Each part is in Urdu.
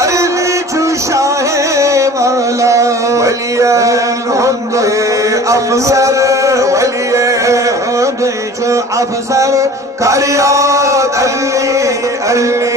علی چو شاه مولا ولی هند افسر ولی هند چو افسر کریاد علی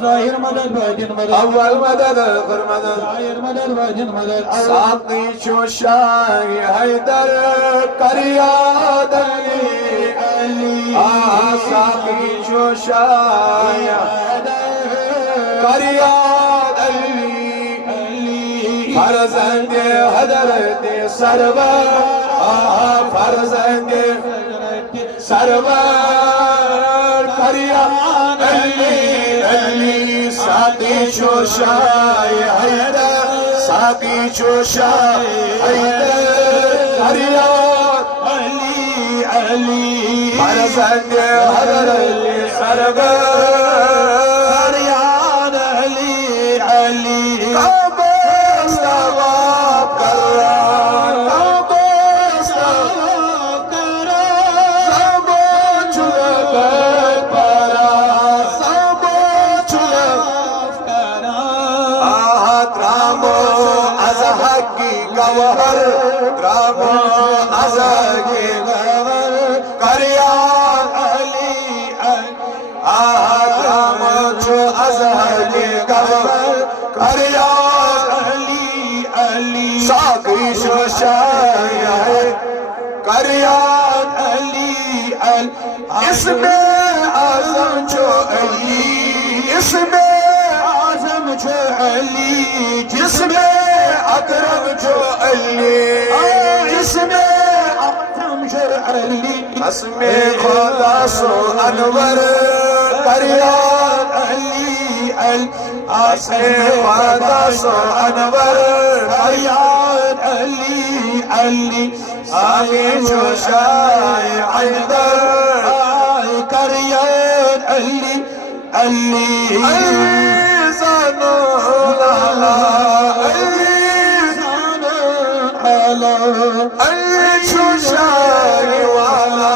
ظاهر مدد باطن مدد اول مدد اخر مدد ظاهر مدد باطن مدد ساقي شو شاي هيدر قرياد علي ساقي شو شاي قرياد علي فرزند حضرت سرور فرزند سرور قريان علي ساقي شوشاي حيدر ساقي شوشاي حيدر قريان علي فرزند حضرت سرور قريان علي قابوس تواب قرار قابوس تواب قرار سبو چلبت پرا سبو چلبت قرار آهات رامو از حقی گوهر رامو از حقی گوهر قریان علی آهات رامو چو از حقی گوهر قریان علی ساقی شوشای ہے قریان علی اسم اعظم چو علی اسم اعظم چو علی جسم اکرم چو علی جسم اکرم چو علی اسم خدا سو انور قریان علی اسم خدا سو انور قریان علی ساقی شوشای حیدر قریان علی زانو لالا زانو علی شوشای والا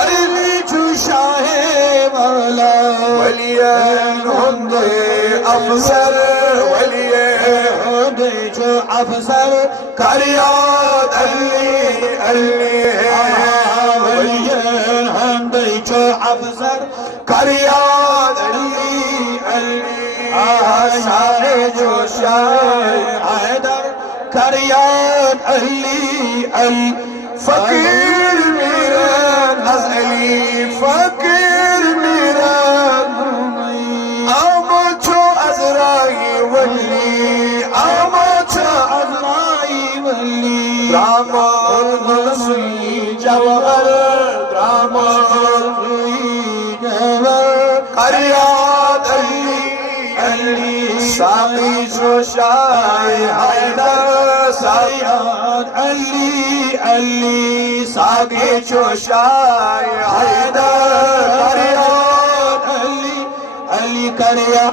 علی شوشای والا ولیان هند افسر ولیان هند جو افسر قریان علی ولیان هند جو افسر قریان علی شاہ جو شاہ حیدر قریان علی فقیر میران از علی فقیر میران اما چو از رای ولی اما چو از رای ولی درامون سوی جوهر درامون سوی جوهر قریان علی ساقی شوشای حیدر ساقیان علی ساقی شوشای حیدر قریان علی قریان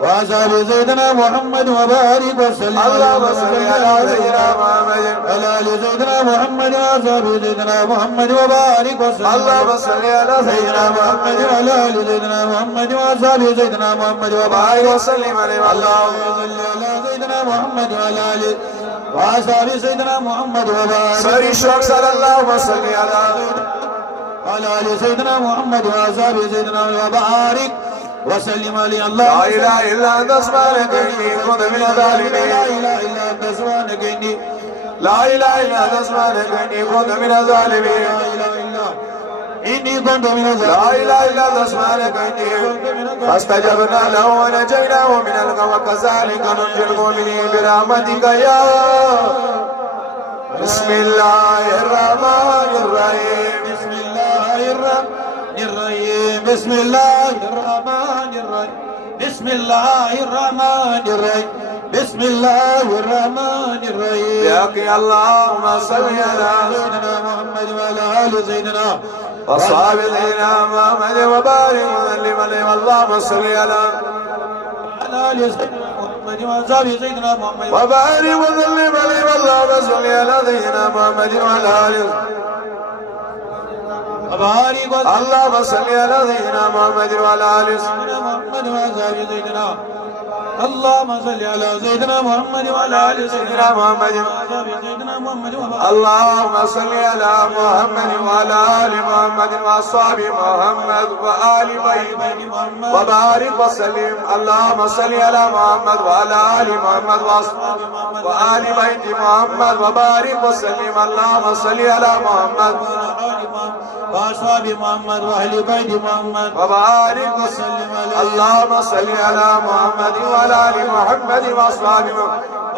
وعزال سيدنا محمد وبارك وسلم اللهم صل على سيدنا محمد وعلى ال سيدنا محمد وعزال سيدنا محمد وبارك وسلم اللهم صل على سيدنا محمد وعلى ال سيدنا محمد وعزال سيدنا محمد وبارك وسلم اللهم صل على سيدنا محمد وعلى ال وعزال سيدنا محمد وبارك سري شوق صلى الله وسلم على ال سيدنا محمد وعزال سيدنا وبارك وسلم علي الله لا اله الا انت سبحانك اني كنت من الظالمين لا اله الا انت سبحانك اني لا اله الا انت سبحانك اني كنت من الظالمين لا اله الا إني كنت من الظالمين لا إله إلا الله سبحانك إني فاستجبنا له ونجيناه من الغم وكذلك ننجي المؤمنين برحمتك يا بسم الله الرحمن الرحيم بسم الله الرحمن الرحيم بسم الله الرحمن الرحيم بسم الله الرحمن الرحيم بسم الله الرحمن الرحيم يا اللهم صل على سيدنا محمد وعلى آل سيدنا وصحاب سيدنا محمد وبارك وسلم عليه اللهم صل على آل سيدنا محمد وأصحاب سيدنا محمد وبارك وسلم عليه اللهم صل على سيدنا محمد وعلى آله وبارك اللهم صل على سيدنا محمد وعلى آله سيدنا محمد وأصحاب سيدنا اللهم صل على سيدنا محمد وعلى آل سيدنا محمد وأصحاب سيدنا محمد اللهم صل على محمد وعلى آل محمد وأصحاب محمد وآل بيت محمد وبارك وسلم اللهم صل على محمد وعلى آل محمد وأصحاب وآل بيت محمد وبارك وسلم اللهم صل على محمد وأصحاب محمد وأهل بيت محمد وبارك وسلم اللهم صل على محمد وعلى آل محمد وأصحاب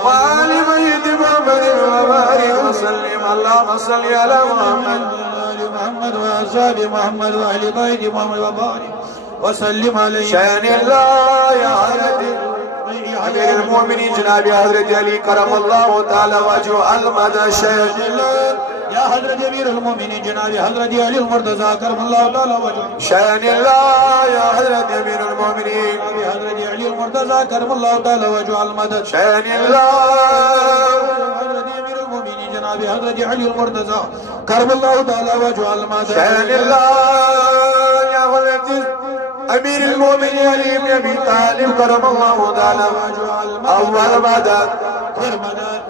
وآل بيت محمد وبارك وسلم اللهم صل على محمد محمد وأصحاب محمد وأهل بيت محمد وبارك وسلم عليه شأن الله يا حضرة أمير المؤمنين جناب حضرت علي كرم الله تعالى وجهه المدى شأن يا حضرة أمير المؤمنين جناب حضرت علي المرتضى كرم الله تعالى وجهه شأن الله يا حضرة أمير المؤمنين حضرت علي المرتضى كرم الله تعالى وجهه المدد شأن الله حضرت أمير المؤمنين جناب حضرت علي المرتضى كرم الله تعالى وجهه المدد شأن الله يا حضرة أمير المؤمنين علي بن أبي طالب كرم الله تعالى أول مدد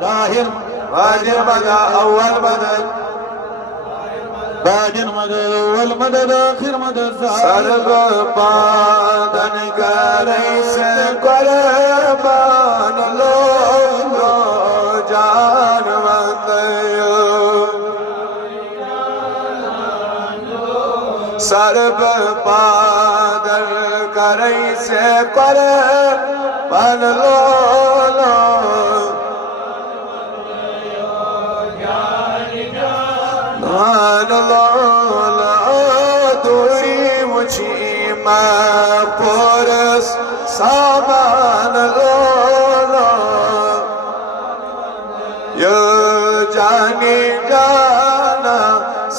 ظاهر باجر مدد أول مدد باجر مدد أول مدد آخر مدد سرب بادن کرے سے قربان لو جان وطیو سرب بادن کرے سے قربان لو پورس سامان لولا یا جانی جانا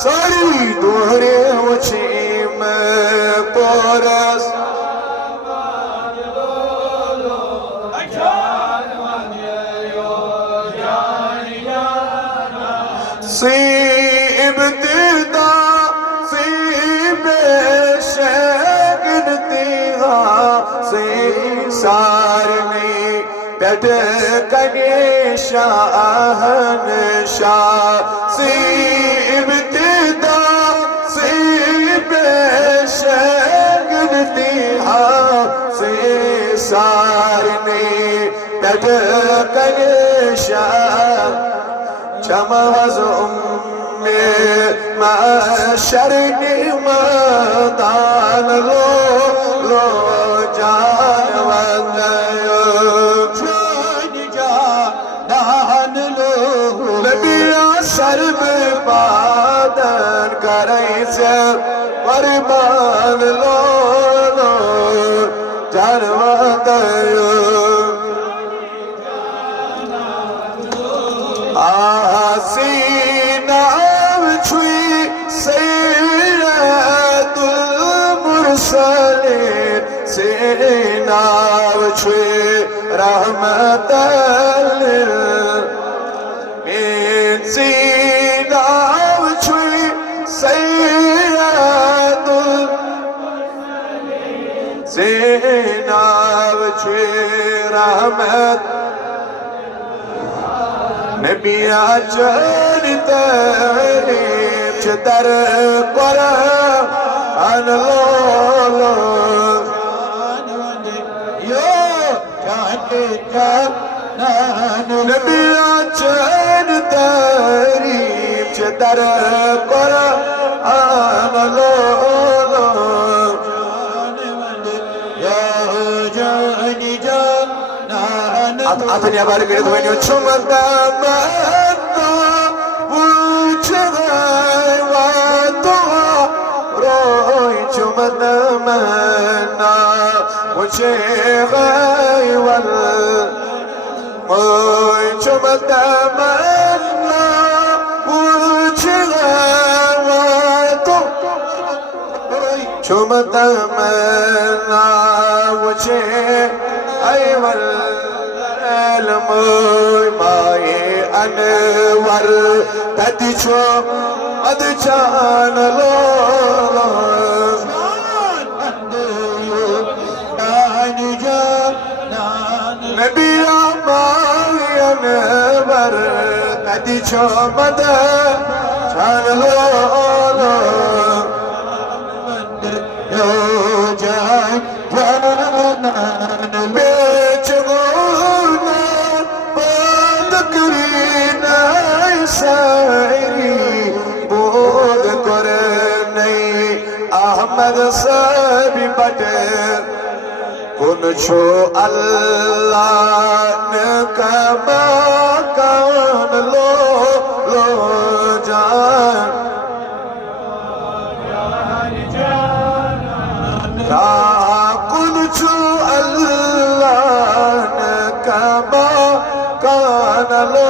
ساری دوری وچی میں پورس سی ابتدا سارنی پیٹ کنی شاہن شاہ سی ابتدا سی پیش گنتی ہاں سی سارنی پیٹ کنی شاہ چمز معشرني مدان لو جان وديو جان لو نبي عشر بادن كريس قربان لو جان وديو سينا وشوي رحمة من سينا وشوي سيد سينا وشوي رحمة نبي عجل تهريب شدر قرآن الله نبي عجل تهريب در قرآن Lulu Atanya bari gede duenyo cuma damana wucai watu roy cuma damana wucai wal moy cuma damana wucai watu cuma damana wucai wal الموي ماي أنور تديشو أديشان لولا نبي ماي أنور تديشو أديشان لولا يا جاي شاعری بود کرنی احمد سبی بٹر کنچو اللہ نکما کان لو جان کنچو اللہ نکما کان لو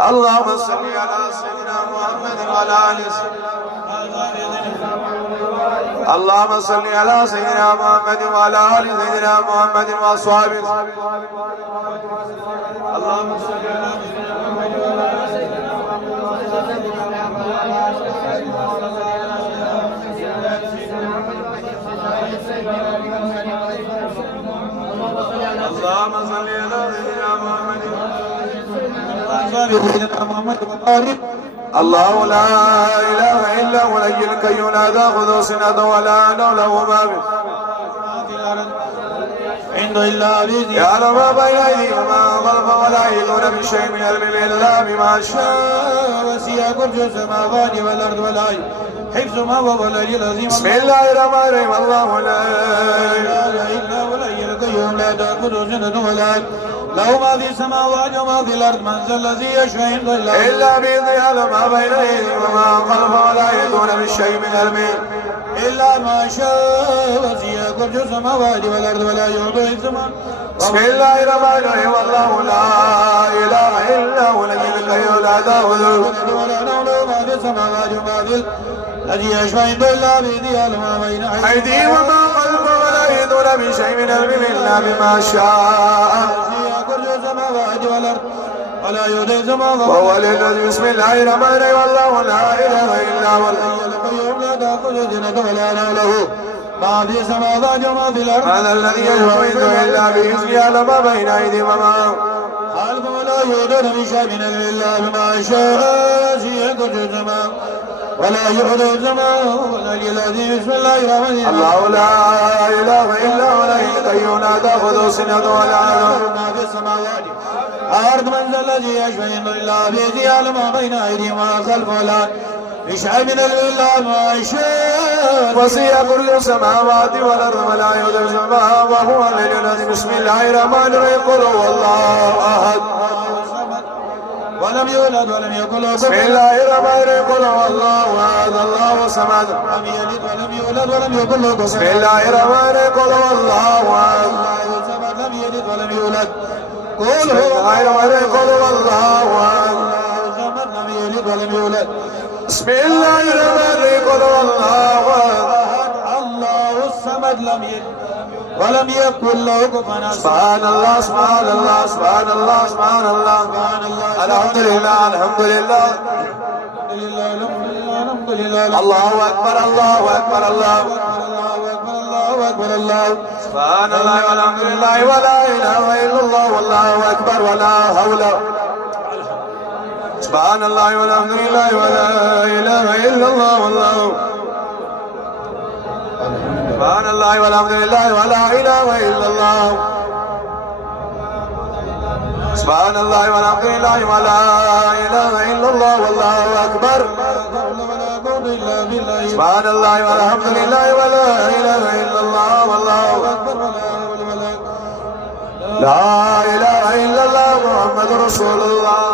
اللهم صل على سيدنا محمد وعلى آله اللهم صل على سيدنا محمد وعلى آل سيدنا محمد وأصحابه اللهم صل على سيدنا محمد وعلى آل سيدنا اللهم صل على سيدنا محمد الله لا إله إلا هو الحي القيوم لا تأخذه سنة ولا نوم له ما في عنده إلا بإذنه يعلم ما بين أيديهم وما خلفهم ولا يحيطون بشيء من علمه إلا بما شاء وسع كرسيه السماوات والأرض ولا حفظ ما هو العلي العظيم بسم الله الرحمن الرحيم الله لا إله إلا هو الحي القيوم لا تأخذه سنة ولا له ما في السماوات وما في الأرض من ذا الذي يشفع عنده إلا بإذنه يعلم ما بين أيديهم وما خلفهم ولا يحيطون بشيء من علمه إلا ما شاء وسع كرسيه السماوات والأرض ولا يحيط حفظهما بسم الله الرحمن الرحيم الله لا إله إلا هو الحي القيوم لا تأخذه ولا نوم ما في السماوات وما في الذي يشفع عنده إلا بإذنه يعلم ما بين أيديهم وما خلفهم ولا يحيطون بشيء من علمه إلا بما شاء السماوات والأرض ولا يؤذي السماوات وهو الذي بسم الله الرحمن الرحيم والله لا إله إلا هو الحي القيوم لا تأخذه سنة ولا نوم له ما في السماوات وما في الأرض هذا الذي يشفع عنده إلا بإذنه يعلم ما بين أيديهم وما خلفهم ولا يؤذون بشيء من إلا بما شاء وسع كرسيه السماوات ولا يحيط السماء والعلي العظيم بسم الله الرحمن الرحيم الله لا إله إلا هو الحي القيوم لا تأخذه سنة ولا نوم ما في السماوات الأرض من ذا الذي يشفع عنده إلا بإذنه يعلم ما بين أيديهم وما خلفهم ولا يشفع من إلا ما شاء وسع كل السماوات والأرض ولا يؤذي السماء وهو العلي العظيم بسم الله الرحمن الرحيم قل هو الله أحد ولم يولد ولم يكن له بسم الله الرحمن الرحيم قل هو الله احد الله الصمد لم يلد ولم يولد ولم يكن له بسم الله الرحمن الرحيم قل هو الله احد لم يلد ولم يولد بسم الله الرحمن الرحيم قل هو الله احد لم يلد ولم يولد بسم الله الرحمن الرحيم قل هو الله احد الله الصمد لم يلد ولم يكن له كفوا أحد. سبحان الله سبحان الله سبحان الله سبحان الله الحمد لله الحمد لله الحمد لله الله أكبر الله أكبر الله الله أكبر الله. سبحان الله والحمد لله ولا إله إلا الله والله أكبر ولا حول. سبحان الله والحمد لله ولا إله إلا الله والله. سبحان الله والحمد لله ولا إله إلا الله. سبحان الله والحمد لله ولا إله إلا الله والله أكبر. سبحان الله والحمد لله ولا إله إلا الله والله أكبر. لا إله إلا الله محمد رسول الله.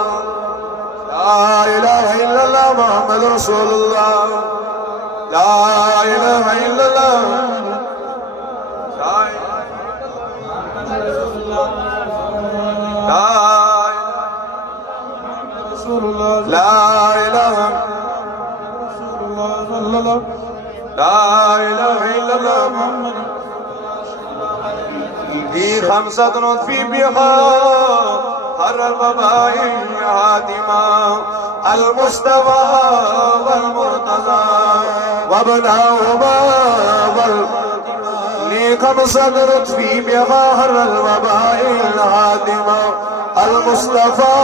لا إله إلا الله محمد رسول الله. لا إله إلا الله. لا إله لا إله إلا الله محمد. في خمسة نطفي بها هر الوباء هادما المصطفى والمرتضى وابناهما لي خمسة نطفي بها هر الوباء الهادما المصطفى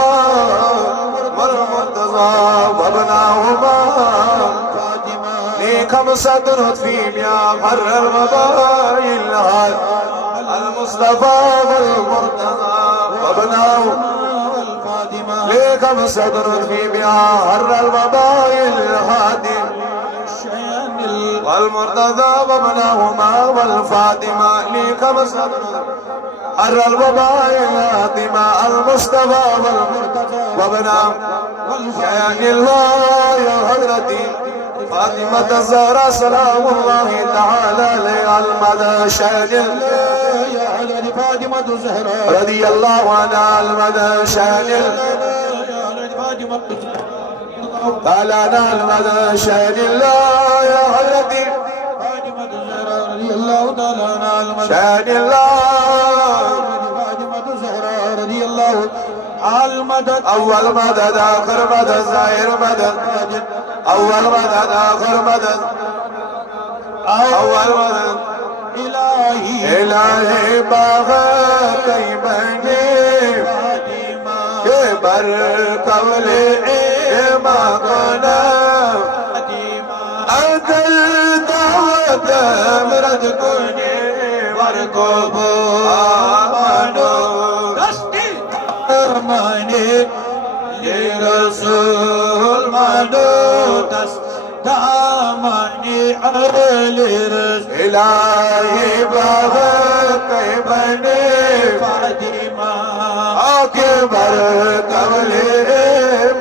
والمرتضى وابناهما لي خمسة نطفي بها هر الوباء الهادما المصطفى والمرتضى وابناهما ليك مصدر في بها هر الوباء الهادم والمرتضى وابناهما والفاطمة ليك مصدر هر الوباء الهادم المصطفى والمرتضى وابناهما شأن الله يا حضرتي فاطمة الزهراء سلام الله تعالى عليها المدى. شأن الله يا حضرة فاطمة الزهراء رضي الله عنها المدى. شأن تعالى المدى. شأن الله يا حضرتي فاطمة الزهراء رضي الله تعالى عنها المدى. شأن الله فاطمة الزهراء رضي الله المدد. أول مدد آخر مدد ظاهر مدد. أول مدد آخر مدد أول مدد. إلهي إلهي باغتي بني كبر قولي ما كنا أنت الدعوة مرد كوني وركبوا آمنوا أرماني لرسول مدوتس دامني علي رسول إلهي باغتي بني فاطمة أكبر قولي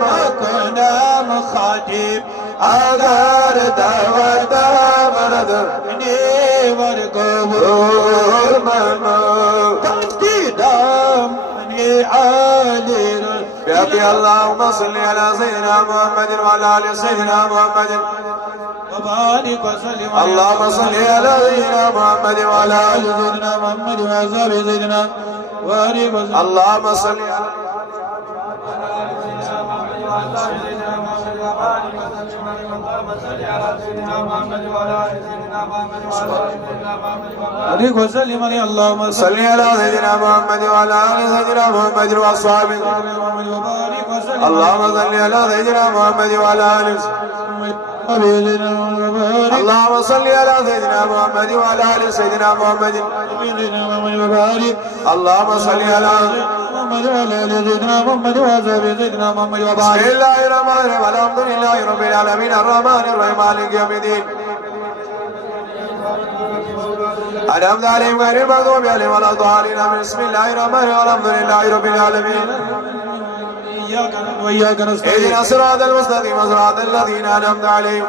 ما كنا مخاطب أغار دعوة مرد ني ورقب المنو دامني علي رسول. يا اللهم صل على سيدنا محمد وعلى آل سيدنا محمد. وبارك وسلم اللهم صل على سيدنا محمد وعلى آل سيدنا محمد وأصحاب سيدنا وبارك وسلم. اللهم صل على عليك وسلم عليه. اللهم صل على سيدنا محمد وعلى آل سيدنا محمد وأصحابه. وبارك وسلم. اللهم صل على سيدنا محمد وعلى آل اللهم صل على سيدنا محمد وعلى آل سيدنا محمد. وبارك اللهم صل على محمد وعلى آل سيدنا محمد وأصحاب سيدنا محمد. بسم وبارك. الله الرحمن الرحيم الحمد لله رب العالمين الرحمن الرحيم مالك يوم الدين. الحمد عليهم غير المغضوب عليهم ولا الضالين. بسم الله الرحمن الرحيم الحمد لله رب العالمين. إياك نعبد وإياك نستعين. اهدنا الصراط المستقيم صراط الذين أنعمت عليهم.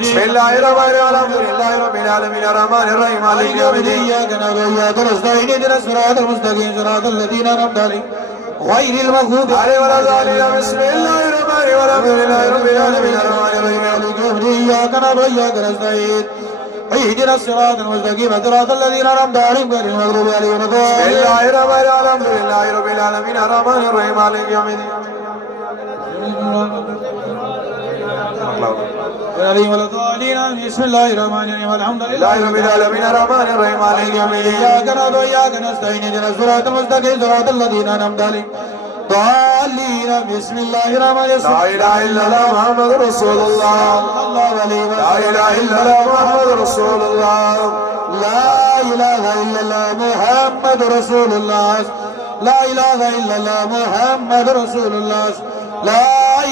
بسم الله الرحمن الرحيم الحمد لله رب العالمين الرحمن الرحيم مالك يوم الدين. إياك نعبد وإياك نستعين. اهدنا الصراط المستقيم صراط الذين أنعمت عليهم غير المغضوب عليهم ولا الضالين. بسم الله الرحمن الرحيم الحمد لله رب العالمين الرحمن الرحيم مالك يوم الدين. إياك نعبد وإياك نستعين. اهدنا الصراط المستقيم صراط الذين أنعمت عليهم غير المغضوب عليهم ولا الضالين. بسم الله الرحمن الرحيم الحمد لله رب العالمين الرحمن الرحيم مالك يوم الدين. عليهم ولا الضالين. بسم الله الرحمن الرحيم الحمد لله رب العالمين الرحمن الرحيم مالك يوم الدين. إياك نعبد وإياك نستعين اهدنا الصراط المستقيم صراط الذين أنعمت عليهم ضالين. بسم الله الرحمن الرحيم. لا إله إلا الله محمد رسول الله. لا إله إلا الله محمد رسول الله. لا إله إلا الله محمد رسول الله. لا إله إلا الله محمد رسول الله. لا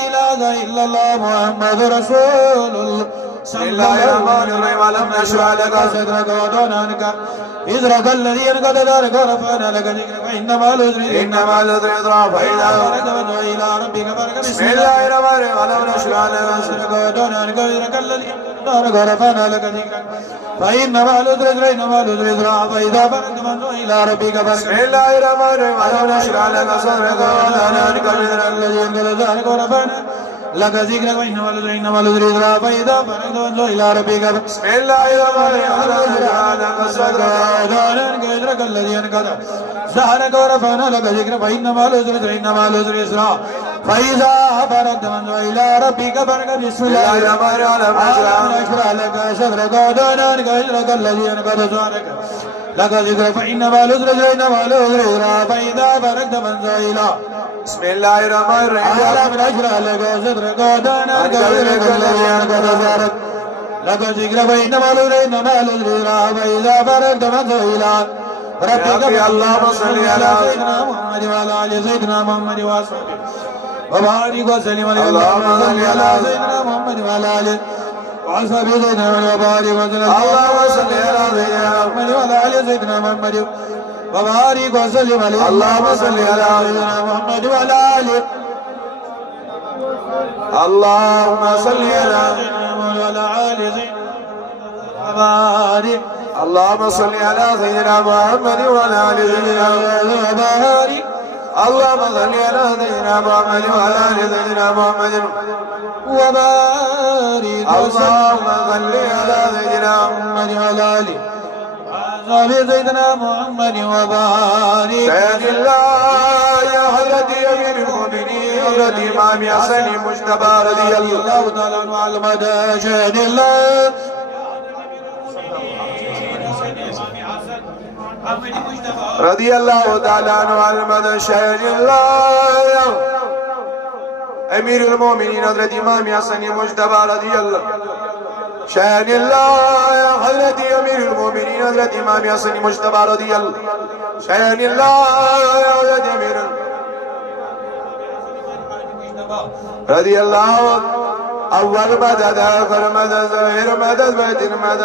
إله إلا الله محمد رسول الله. بسم الله الرحمن الرحيم ألم نشرح لك صدرك ووضعنا عنك إذرك الذي أنقض ذلك ورفعنا لك ذكرك فإنما العسر يسرا فإذا فرجت وادع إلى ربك فرجت. بسم الله الرحمن الرحيم ألم نشرح لك صدرك ووضعنا عنك إذرك الذي أنقض ذلك ورفعنا لك ذكرك فإنما العسر يسرا إنما العسر يسرا فإذا فرجت وادع إلى ربك فرجت. بسم الله الرحمن الرحيم ألم نشرح لك صدرك ووضعنا عنك إذرك الذي أنقض ذلك ورفعنا لك ذكرك وإنما العسر يسرا فإذا فرجت وادع إلى ربك فرجت. بسم الله الرحمن الرحيم ألم نشرح لك صدرك إذرك الذي أنقض ذلك ورفعنا لك ذكرك فإنما العسر يسرا إنما العسر يسرا فإذا فرغت فانظر إلى ربك فارغب. بسم الله الرحمن الرحيم نشرح لك صدرك ووضعنا عنك إذرك الذي أنقض ظهرك لك ذكرك فإنما العسر يسرا إنما العسر يسرا فإذا فرغت فانظر إلى. بسم الله الرحمن الرحيم نشرح لك صدرك ووضعنا عنك إذرك الذي أنقض ظهرك لك ذكرك فإنما العسر يسرا فإذا فرغت فانظر إلى ربك. اللهم صل على سيدنا محمد وعلى آل سيدنا محمد وأصحابه وبارك وسلم على اللهم صل على سيدنا محمد وعلى آله وأصحابه سيدنا محمد وبارك وسلم. اللهم صل على سيدنا محمد وعلى آل سيدنا محمد وبارك وسلم عليه. اللهم صل على سيدنا محمد وعلى آله اللهم صل على سيدنا محمد وعلى آل سيدنا وبارك اللهم صل على سيدنا محمد وعلى آل سيدنا وبارك اللهم صل على سيدنا محمد وعلى آل سيدنا محمد وبارك اللهم صل على سيدنا محمد وعلى آله وأصحابه سيدنا محمد وبارك. سيد الله يا حضرة أمير المؤمنين حضرة إمام حسن مجتبى رضي الله تعالى عنه على مدى شهد الله رضي الله تعالى عنه على مدى شهد الله أمير المؤمنين حضرة إمام حسن مجتبى رضي الله شهد الله يا حضرة أمير المؤمنين حضرة إمام حسن مجتبى رضي الله شهد الله يا حضرة أمير رضي الله أول مدد آخر مدد ظاهر مدد باطن مدد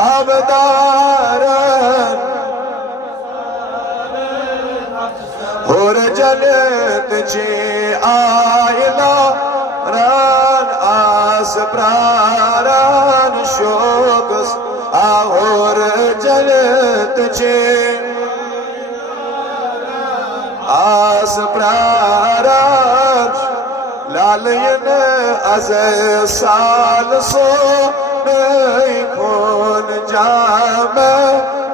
abdaran hor janet che ayla ran as praran shogus ahor janet che as praran lalayan az sal so kون جام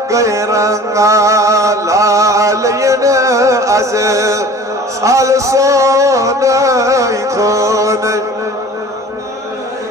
گیرنگا لالین از سال سون کون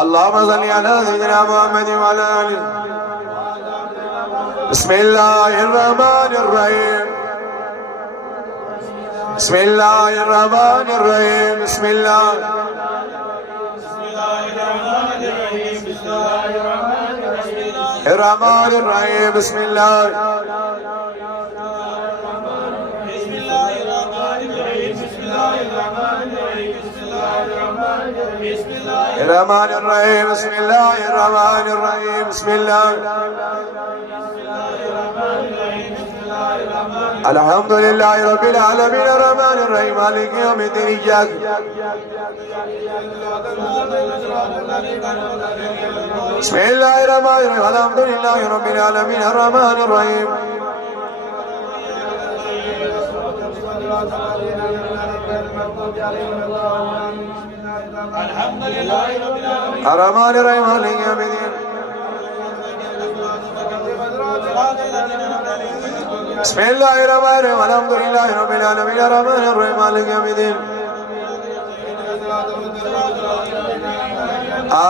اللهم صل على سيدنا محمد وعلى آله بسم الله الرحمن الرحيم بسم الله الرحمن الرحيم بسم الله الرحمن الرحيم بسم الله الرحمن الرحيم بسم الله الرحمن الرحيم بسم الله الحمد لله رب العالمين الرحمن الرحيم مالك يوم الدين إياك بسم الله الرحمن الرحيم الحمد لله رب العالمين الرحمن الرحيم الحمد لله رب العالمين الرحمن الرحيم مالك يوم الدين بسم الله الرحمن الرحيم الحمد لله رب العالمين الرحمن الرحيم مالك يوم الدين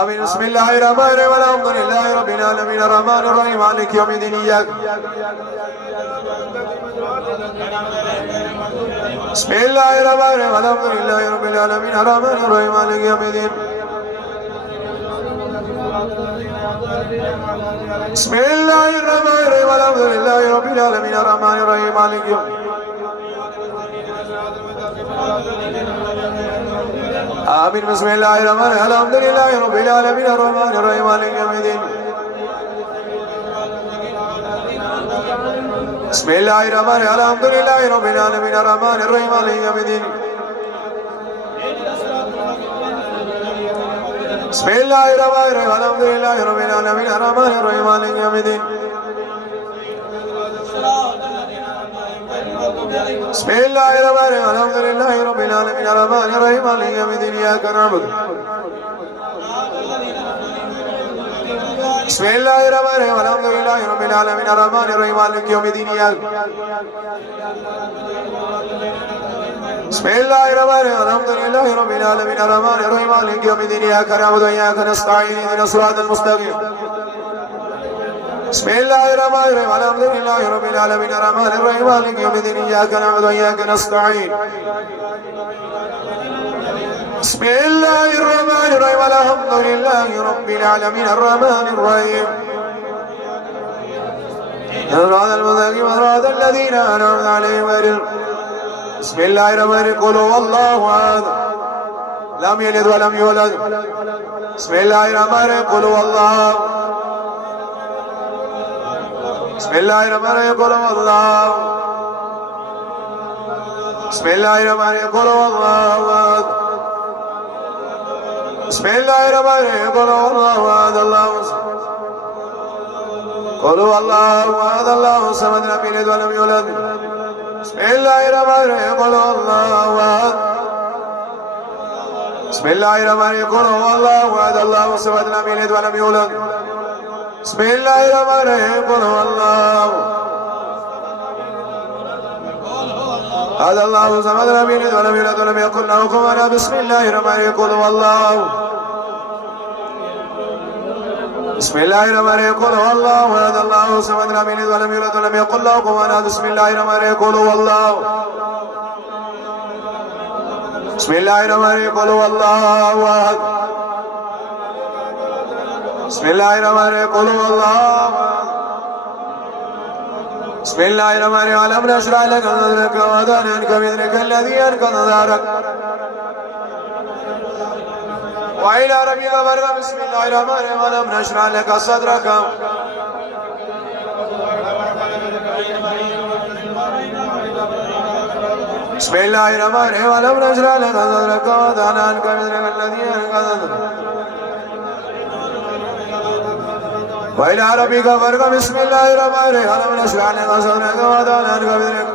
آمين بسم الله الرحمن الرحيم الحمد لله رب العالمين الرحمن الرحيم مالك يوم الدين إياك بسم الله الرحمن الرحيم الحمد لله رب العالمين الرحمن الرحيم مالك يوم الدين بسم الله الرحمن الرحيم الحمد لله رب العالمين الرحمن الرحيم مالك يوم آمين بسم الله الرحمن الرحيم الحمد لله رب العالمين الرحمن الرحيم مالك يوم الدين بسم الله الرحمن الرحيم الحمد لله رب العالمين الرحمن الرحيم مالك يوم الدين بسم الله الرحمن الرحيم الحمد لله رب العالمين الرحمن الرحيم مالك يوم الدين بسم الله الرحمن الرحيم الحمد لله رب العالمين الرحمن الرحيم مالك يوم الدين إياك نعبد بسم الله الرحمن الرحيم الحمد لله رب العالمين الرحمن الرحيم مالك يوم الدين إياك بسم الله الرحمن الرحيم الحمد لله رب العالمين الرحمن الرحيم مالك يوم الدين إياك نعبد وإياك نستعين اهدنا الصراط المستقيم بسم الله الرحمن الرحيم الحمد لله رب العالمين الرحمن الرحيم مالك يوم الدين إياك نعبد وإياك نستعين بسم الله الرحمن الرحيم الحمد لله رب العالمين الرحمن الرحيم صراط المستقيم صراط الذين أنعمت عليهم غير بسم الله الرحمن الرحيم قل هو الله أحد لم يلد ولم يولد بسم الله الرحمن الرحيم قل هو الله بسم الله الرحمن الرحيم قل هو الله بسم الله الرحمن الرحيم قل هو الله أحد بسم الله الرحمن الرحيم قل هو الله أحد الله قل هو الله أحد الله الصمد لم يلد ولم يولد بسم الله الرحمن الرحيم قل هو الله أحد بسم الله الرحمن الرحيم قل هو الله أحد الله الصمد لم يلد ولم يولد بسم الله الرحمن الرحيم قل هو الله هذا الله الصمد لم يلد ولم يولد ولم يكن له كفوا أحد بسم الله الرحمن الرحيم قل هو الله بسم الله الرحمن الرحيم قل هو الله أحد الله الصمد لم يلد ولم يولد ولم يكن له كفوا أحد بسم الله الرحمن الرحيم قل هو الله بسم الله الرحمن الرحيم قل هو الله أحد بسم الله الرحمن الرحيم قل هو الله بسم الله الرحمن الرحيم ألم نشرح لك صدرك ووضعنا عنك وزرك الذي أنقض ظهرك وإلى ربك فارغب بسم الله الرحمن الرحيم ألم نشرح لك صدرك بسم الله الرحمن الرحيم ولم نشرح لك صدرك ووضعنا عنك وزرك الذي أنقض وإلى ربك فارغب بسم الله الرحمن الرحيم ولم نشرح لك صدرك ووضعنا عنك وزرك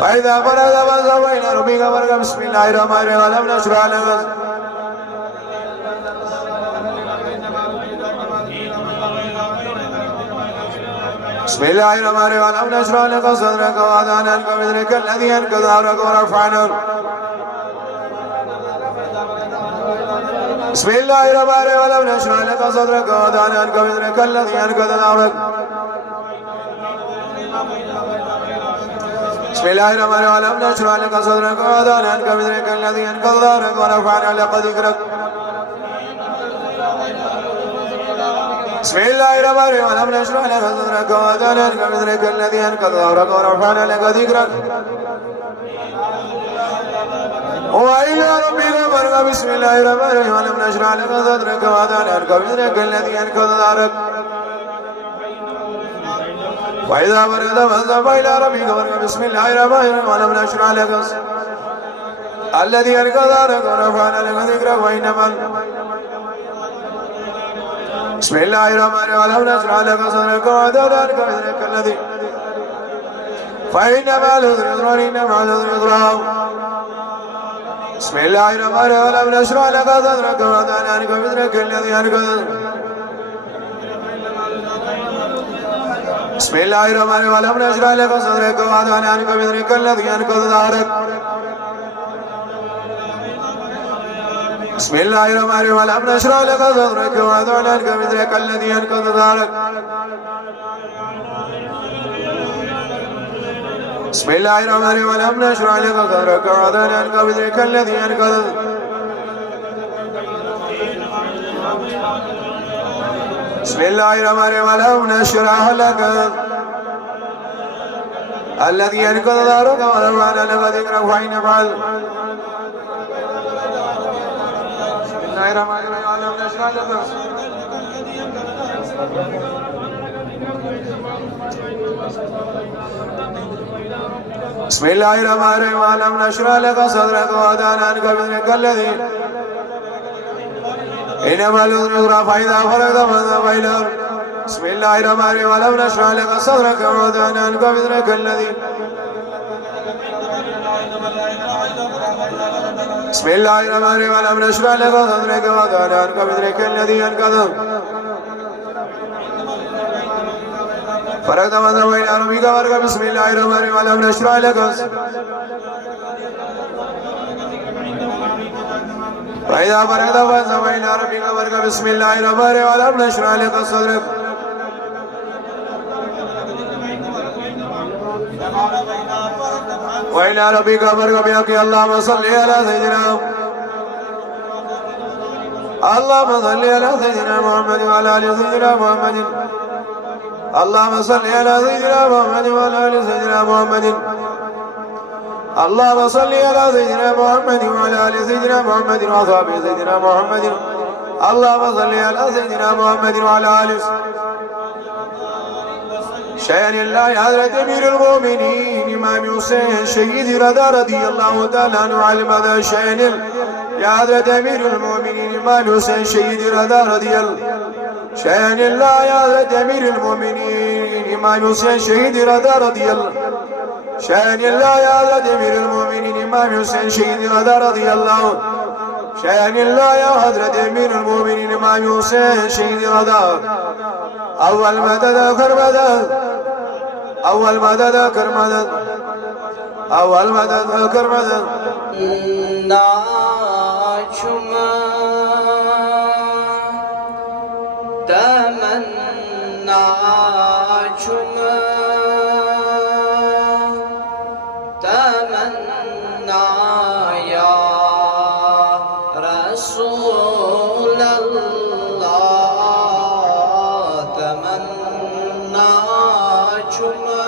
فإذا فرغت فانصب وإلى ربك فارغب بسم الله الرحمن الرحيم ولم نشرح لك بسم الله الرحمن الرحيم ولم نشرح لك صدرك ووضعنا عنك وزرك الذي أنقض ظهرك ورفعنا بسم الله الرحمن الرحيم ولم نشرح لك صدرك ووضعنا عنك وزرك الذي أنقض ظهرك بسم الله الرحمن الرحيم ولم نشرح لك صدرك ووضعنا عنك وزرك الذي أنقض ظهرك ورفعنا لك ذكرك بسم الله الرحمن الرحيم ولم نشرح لك صدرك ووضعنا عنك وزرك الذي أنقض ظهرك ورفعنا لك ذكرك وإلى ربك فارغب بسم الله الرحمن الرحيم ولم نشرح لك صدرك ووضعنا عنك وزرك الذي أنقض ظهرك وإذا فرغت فانصب إلى ربك فارغب بسم الله الرحمن الرحيم ولم نشرح لك الذي أنقض ظهرك ورفعنا لك ذكرك وإنما بسم الله الرحمن الرحيم ولم نشرح لك صدرك ووضعنا عنك وزرك الذي فإن مع العسر يسرا إن مع العسر يسرا بسم الله الرحمن الرحيم ولم نشرح لك صدرك ووضعنا عنك وزرك الذي أنقض بسم الله الرحمن الرحيم ولم نشرح لك صدرك ووضعنا عنك وزرك الذي أنقض ظهرك بسم الله الرحمن الرحيم ولم نشرح لك صدرك ووضعنا عنك وزرك الذي أنقض ظهرك بسم الله الرحمن الرحيم ولم نشرح لك صدرك ووضعنا عنك وزرك الذي أنقض بسم الله الرحمن الرحيم ولم نشرح لك الذي أنقض ظهرك ورفعنا لك ذكرك وإن فعل بسم الله الرحمن الرحيم ولم نشرح لك بسم الله الرحمن الرحيم ولم نشرح لك صدرك ووضعنا عنك وزرك الذي إنما العسر يسرا فإذا فرغت فانصب إلى بسم الله الرحمن الرحيم ولم نشرح لك صدرك ووضعنا عنك وزرك الذي بسم الله الرحمن الرحيم ولم نشرح لك صدرك ووضعنا عنك وزرك الذي أنقض فرغت فانصب إلى ربك فارغب بسم الله الرحمن الرحيم ولم نشرح لك فإذا فرغت فانصب إلى ربك فارغب بسم الله الرحمن الرحيم ولم نشرح لك صدرك وإلى ربك فارغب يا اللهم صل على سيدنا اللهم صل على سيدنا محمد وعلى آل سيدنا محمد اللهم صل على سيدنا محمد وعلى آل سيدنا محمد اللهم صل على سيدنا محمد وعلى آل سيدنا محمد وأصحابه سيدنا محمد اللهم صل على سيدنا محمد وعلى آل شأن الله حضرة أمير المؤمنين إمام حسين شهيد رضا رضي الله تعالى عنه على مدى شأن يا حضرة أمير المؤمنين إمام حسين شهيد رضا رضي الله شأن الله يا حضرة أمير المؤمنين إمام حسين شهيد رضا رضي الله شأن الله يا حضرة أمير المؤمنين إمام حسين شهيد رضا رضي الله شأن الله يا حضرة أمير المؤمنين إمام حسين شهيد رضا أول مدد آخر مدد أول مدد آخر مدد أول مدد آخر مدد ناچما تمنا چما تمنا يا رسول الله تمنا چما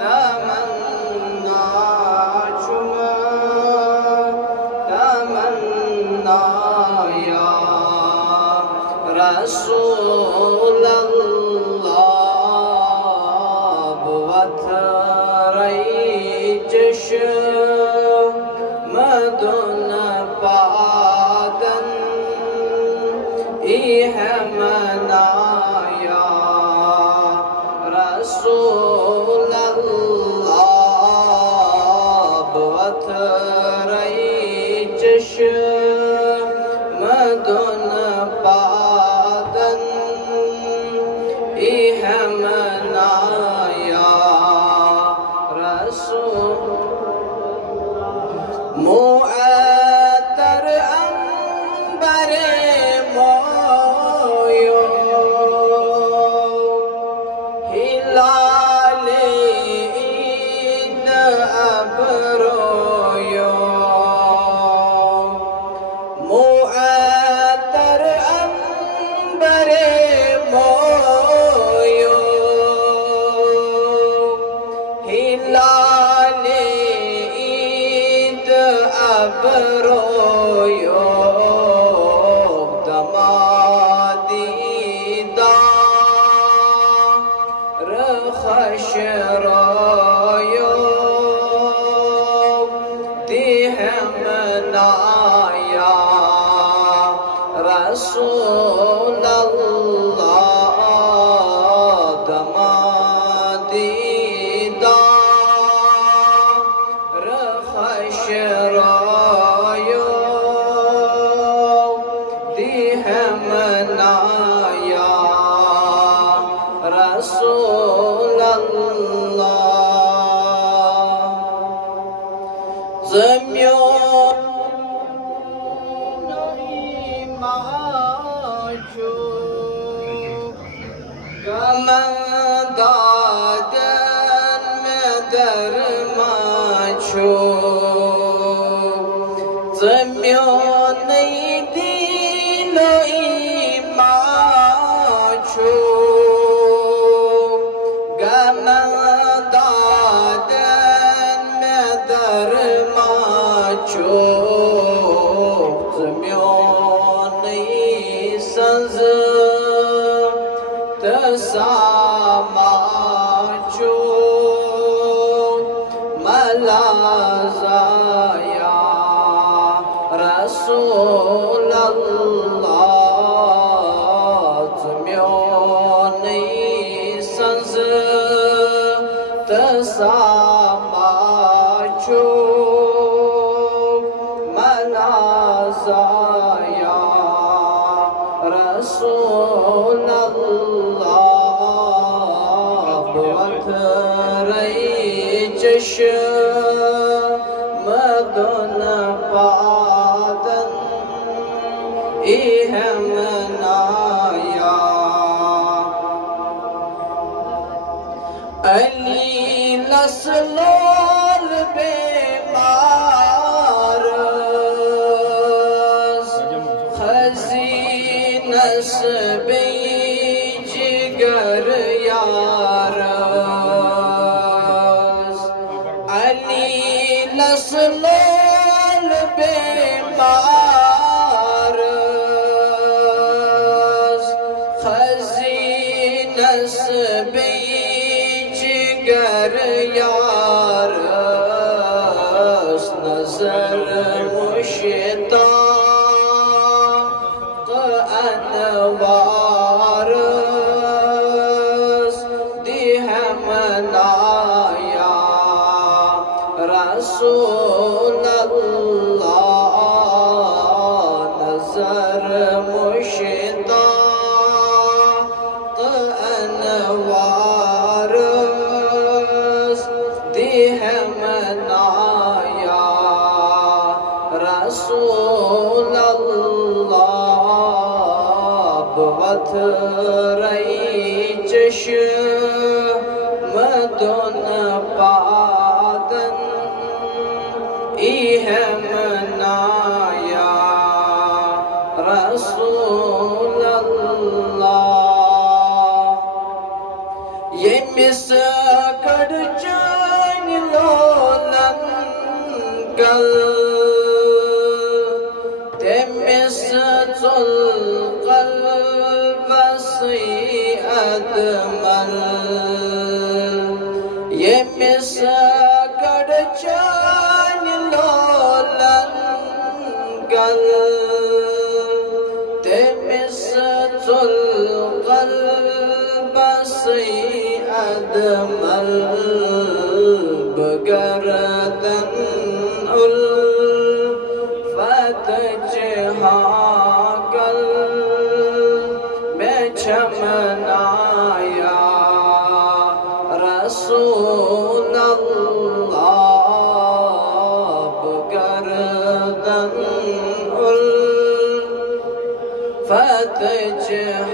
تمنا چما تمنا يا رسول الله Vatrai Chashmadun Padan Ihmanaya Rasul Mu'atar Ambare Moyo Hilale Id Abroyo Mu'atar Ambare Moyo Hilale Id Abroyo Damadida Khashrayo Dihmanaya Rasulallah Damadida Khashrayo Dihmanaya Rasulallah Zemyon Imacu Gamandadan Medermacu Zemyon Dino Imacu Gamandadan Medermacu Zemyon Sazı Tesamacu Malazaya Rasulallah Zemyoni Sazı Tesamacu Malazaya Rasulallah Vatrai Chashmadun Padan Ihmanaya Ali Laslol Bemaras Khazinas Jigar Yaras Ali Laslol Bemaras Khazinas Jigar Yaras Nazar Mushtaq Anwaras Dihmanaya Rasulallah Nazar Mushtaq Anwaras Dihmanaya Rasulallah Vatrai Chashmadun Padan Ihmanaya Rasulallah Yemis Kadjan Lolan Gal Temis Zul Qalbasi Admal Yemis Kadjan Lolan Gal Temis Zul Qalbasi Admal Begaratan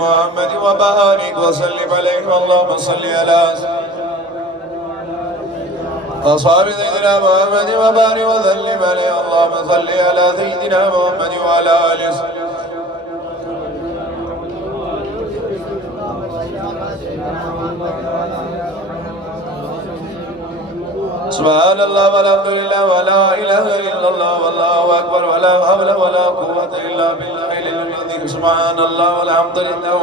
محمد وبارك وسلم عليه اللهم صل على أصحاب سيدنا محمد وبارك وسلم عليه اللهم صل على سيدنا محمد وعلى آله سبحان الله والحمد لله ولا إله إلا الله والله أكبر ولا حول ولا قوة إلا بالله العظيم سبحان الله والحمد لله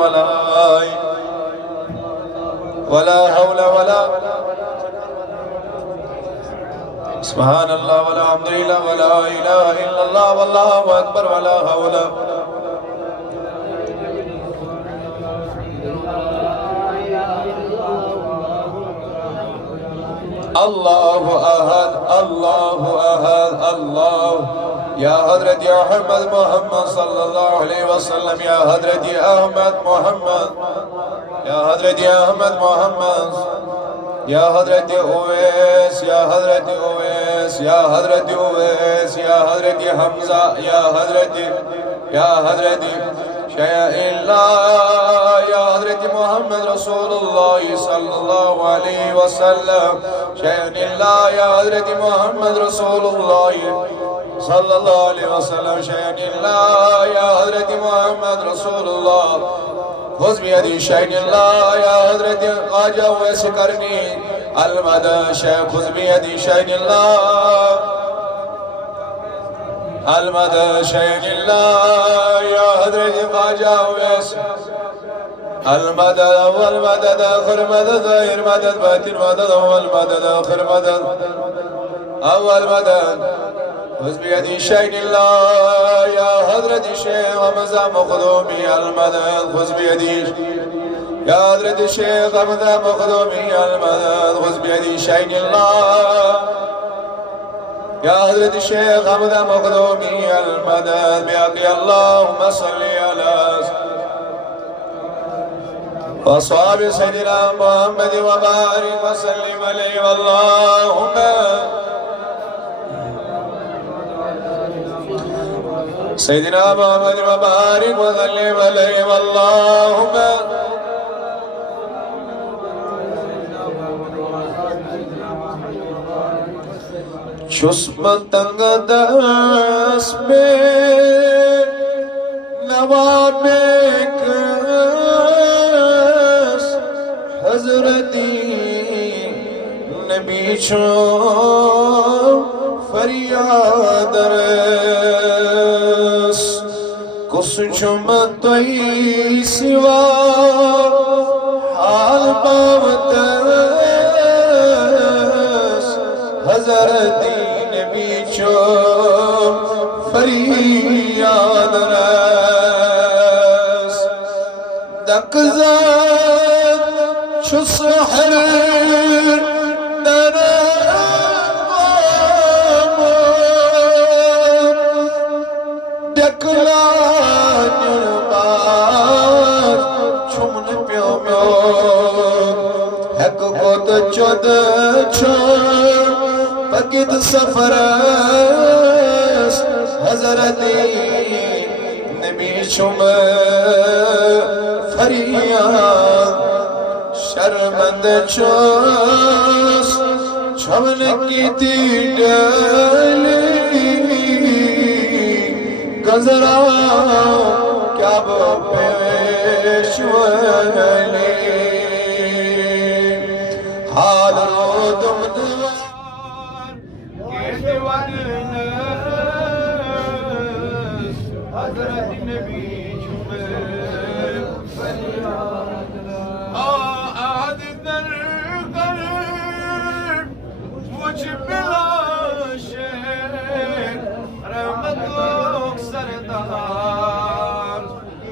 ولا حول ولا سبحان الله والحمد لله ولا إله إلا الله والله أكبر ولا حول الله أحد الله أحد الله يا حضرت يا محمد صلى الله عليه وسلم يا حضرت أحمد محمد يا حضرت أحمد محمد يا حضرت أويس يا حضرت أويس يا حضرت أويس يا حضرت حمزة يا حضرت شيء الله يا حضرت محمد رسول الله صلى الله عليه وسلم شيء الله يا حضرت محمد رسول الله صلى الله عليه وسلم شيء الله يا حضرت محمد رسول الله خذ بيدي شيء الله يا حضرت خواجة ويس قرني المدى شيء خذ بيدي شيء الله المدى شيء الله يا حضرت خواجة ويس المدد أول مدد آخر مدد غير مدد باطن مدد أول مدد آخر مدد أول مدد خذ بيدي شيء الله يا حضرة الشيخ حمزة مخدومي المدد خذ بيدي يا حضرة الشيخ حمزة مخدومي المدد خذ بيدي شيء الله يا حضرة الشيخ حمزة مخدومي المدد بحق اللهم صل على وأصحاب سيدنا محمد وبارك وسلم عليه اللهم سيدنا محمد وبارك وسلم عليه اللهم شسم تنگ دست میں نوابک حضرتی نبی چو فریاد رس کس چمتوی سوا حال باوتس حضرتی نبی چو فریاد رس دکزاد شو سحر چود چون پکت سفر حضرتی نبی شم فریاد شرمند چوس چمن کی ڈالی گزرا کیا وہ پیشولی حال رو دم دوار کیشوان نس حضرت نبی شم فریاد آد در قلب مجھ بلا شیر رحمت سردار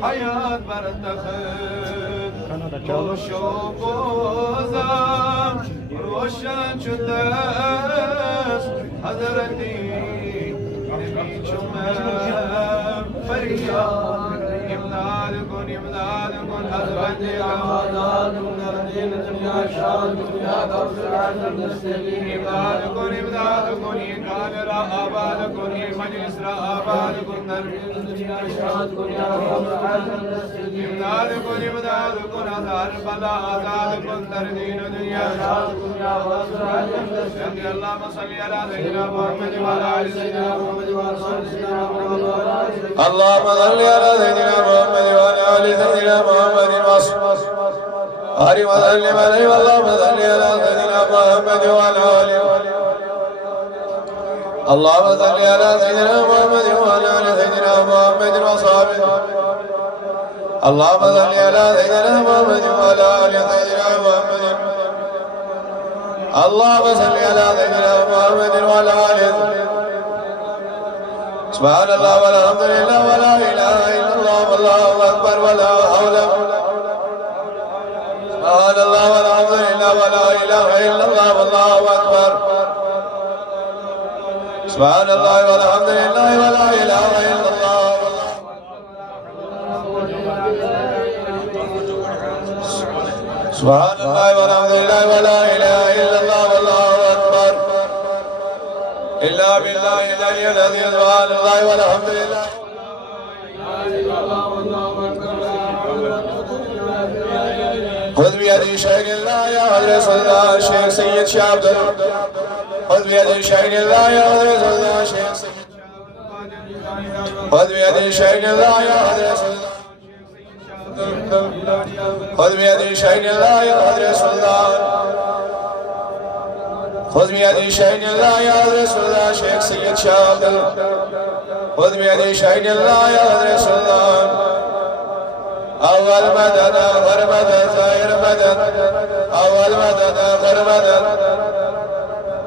حیات مرتخب روشو بوزم روشن شدست حضرتی نبی چومم فریاد امداد کن حضرت امداد کن یہ کان را آباد کن یہ مجلس را آباد کن امداد کن ہزار بلا آزاد کن در دین و دنیا اللہم صلی علی سیدنا محمد وعلی آل سیدنا محمد اللهم صل على سيدنا محمد وعلى آل سيدنا محمد وسلم عليه اللهم صل على سيدنا محمد وعلى آله اللهم صل على سيدنا محمد وعلى آل سيدنا محمد وصحبه اللهم صل على سيدنا محمد وعلى آل سيدنا محمد اللهم صل على سيدنا محمد وعلى آله سبحان الله والحمد لله ولا إله إلا الله والله أكبر ولا حول سبحان الله والحمد لله ولا إله إلا الله والله أكبر سبحان الله والحمد لله ولا إله إلا الله سبحان الله والحمد لله ولا إله إلا الله والله أكبر إلا بالله العلي العظيم سبحان الله والحمد لله خذ بيدي شيخ الله يا حضرة سلطان الشيخ سيد شعب خذ بيدي شيخ الله يا حضرة سلطان الشيخ سيد خذ بيدي شيخ الله يا حضرة سلطان خذ بيدي شيخ الله يا حضرة سلطان خذ بيدي شيخ الله يا حضرة سلطان الشيخ سيد شعب خذ بيدي شيخ الله يا حضرة سلطان أول مدد آخر مدد خير مدد أول مدد آخر مدد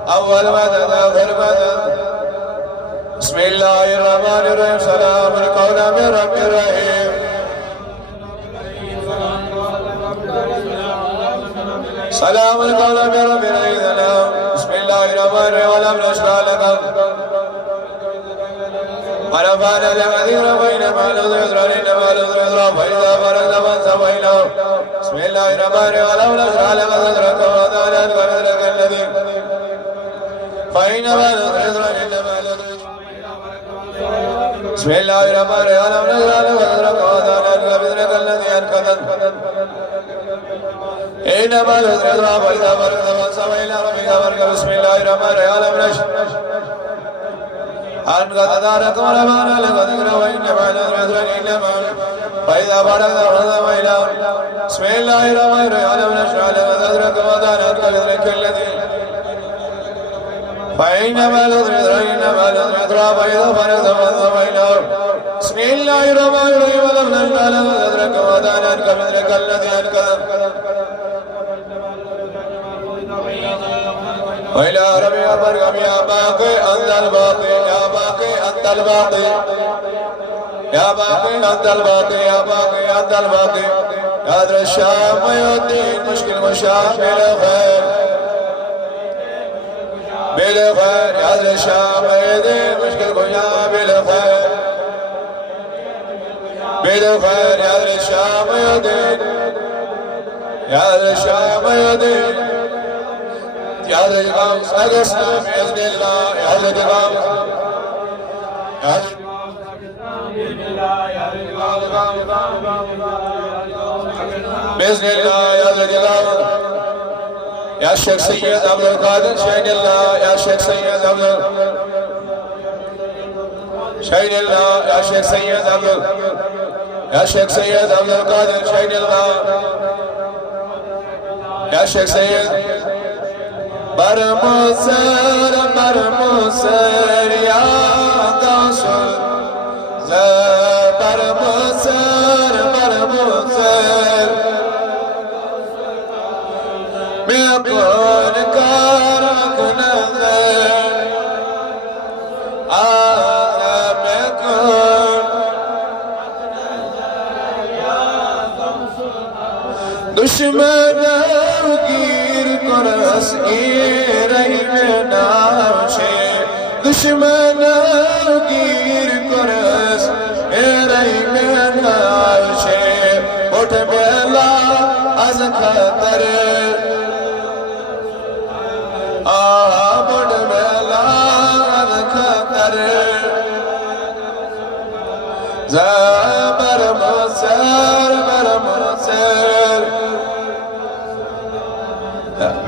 أول مدد آخر مدد بسم الله الرحمن الرحيم سلام قولا من رب الرحيم سلام قولا من رب الرحيم بسم الله الرحمن الرحيم ولم نشرح لك ونفعنا لك ذكرا بينما العذر إنما العذر فإذا فرغت فانصب إلى بسم الله الرحمن الرحيم ولو نشرح لك صدرك ووضعنا عنك وزرك الذي فإنما العذر إنما العذر بسم الله الرحمن الرحيم ولو نشرح لك صدرك ووضعنا عنك وزرك الذي أنقضت إنما العذر فإذا فرغت فانصب إلى ربك فارغب بسم الله الرحمن الرحيم ولو نشرح أنك تدارك ورمانا لك ذكرا وإنما العذر إنما فإذا فرغت فانصب إلى بسم الله الرحمن الرحيم ولو نشرح لك صدرك ووضعنا عنك وزرك الذي فإنما العذر إنما العذر فإذا فرغت فانصب إلى بسم الله الرحمن الرحيم ولو نشرح لك صدرك ووضعنا عنك وزرك الذي أنقض وإلى ربي أبرقم يا باقي أنت الباقي يا باقي أنت الباقي يا باقي أنت الباقي يا باقي أنت الباقي يا ذا الشام والدين مشكل مشام بالخير بالخير يا ذا الشام والدين مشكل مشام بالخير بالخير يا ذا الشام والدين يا ذا الشام والدين يا ذا الإمام أقسم بإذن الله يا ذا الإمام بإذن الله يا ذا الإمام يا شيخ سيد عبد القادر شهيد الله يا شيخ سيد عبد شهيد الله يا شيخ سيد عبد يا شيخ سيد عبد القادر شهيد الله يا شيخ سيد برموسر برموسر يا قصر برموسر برموسر بيكون كارك نذر بيكون Düşmanım gir koras ireyim navşe Düşmanım gir koras ireyim navşe Ot bela az khatar Ot bela az khatar Zabar musar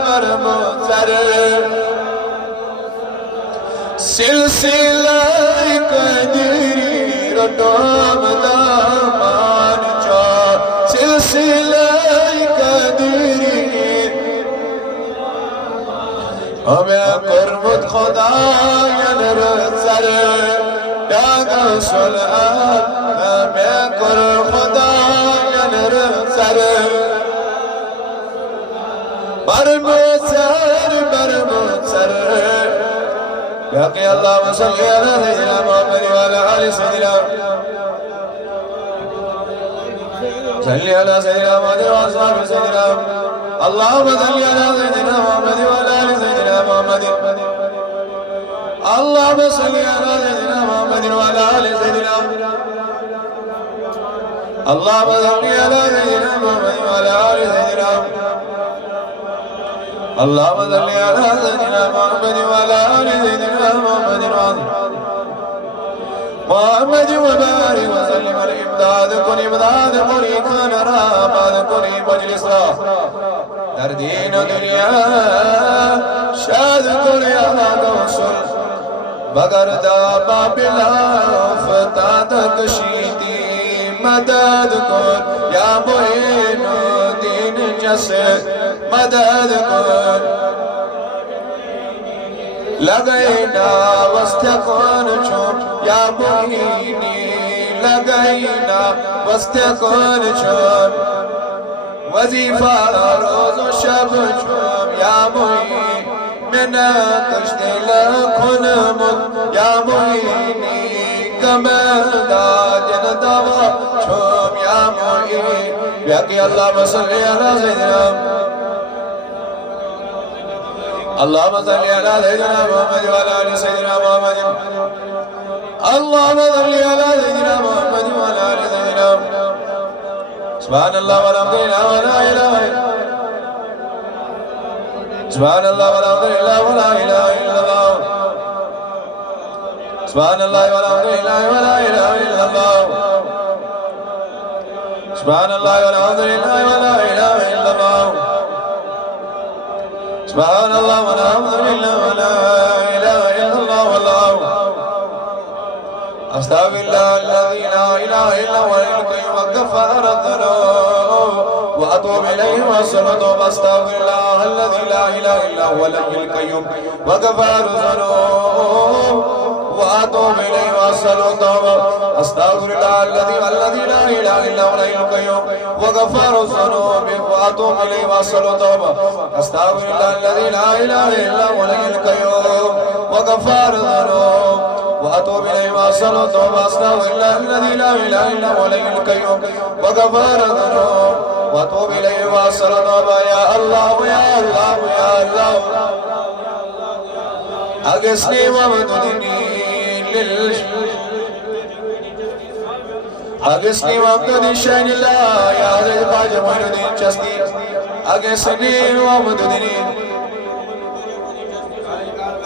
Barmozar Silsila kadiri Rodom daman cha Silsila kadiri Hame kurmut khudayan razar Ya Rasul Hame kurmut khudayan razar Barmozar Ya ki Allahümme salli ala seyyidina Muhammed ve ala ali seyyidina Salli ala seyyidina Muhammed ve ashabi seyyidina Allahümme salli ala seyyidina Muhammed ve ala ali seyyidina Muhammed Allahümme salli ala seyyidina Muhammed ve ala ali seyyidina Allahümme salli ala seyyidina Muhammed ve ala ali seyyidina اللهم صل على سيدنا محمد وعلى ال سيدنا محمد محمد وبارك وسلم الامداد كن امداد قري كان رابد قري مجلس در دين دنيا شاد قري غوصل بغر دا بابلا فتات کشیدی مدد کن یا معین دین جسد مدد کن لگینا وسط کن چون یا معینی لگینا وسط کن چون وظیفہ روز و شب چون یا معین منا کش دل کن مد یا معینی کمدا جن دوا چون یا معین بیاکی اللہم صلی علی سیدنا اللهم صل على سيدنا محمد وعلى ال سيدنا محمد اللهم صل على سيدنا محمد وعلى ال سيدنا سبحان الله والحمد لله ولا اله الا سبحان الله والحمد لله ولا اله الا الله سبحان الله والحمد لله ولا اله الا الله سبحان الله والحمد لله ولا اله الا الله سبحان الله والحمد لله ولا إله إلا الله والله أستغفر الله الذي لا إله إلا هو القيوم الغفار الذنوب وأتوب إليه وأستغفر أستغفر الله الذي لا إله إلا هو الحي القيوم وغفار الذنوب وأتوب إليه وأستغفر أستغفر الله الذي لا إله إلا هو الحي القيوم وغفار الذنوب وأتوب إليه وأستغفر أستغفر الله الذي لا إله إلا هو الحي القيوم وغفار الذنوب وأتوب إليه وأستغفر أستغفر الله الذي لا إله إلا هو الحي القيوم وغفار الذنوب وأتوب إليه وأستغفر يا الله يا الله يا الله أغثني وامددني أغثني وامددني شأن الله يا حضرت خواجہ معین الدین چشتی أغثني وامددني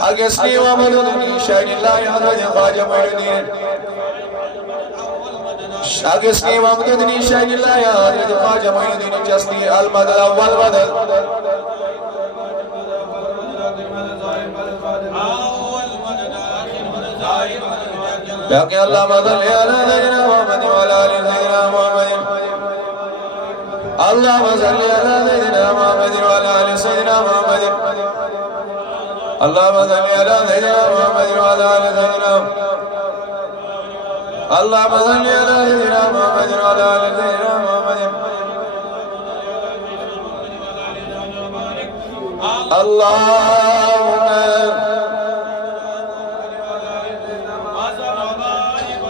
أغثني وامددني شأن الله يا حضرت خواجہ معین الدین أغثني وامددني شأن الله يا حضرت خواجہ معین الدین چشتی المدد والمدد يا الله صل على سيدنا محمد وعلى ال سيدنا محمد اللهم صل على سيدنا محمد وعلى ال سيدنا محمد اللهم صل على سيدنا محمد وعلى ال سيدنا اللهم صل على سيدنا محمد وعلى ال سيدنا محمد اللهم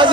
az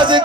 az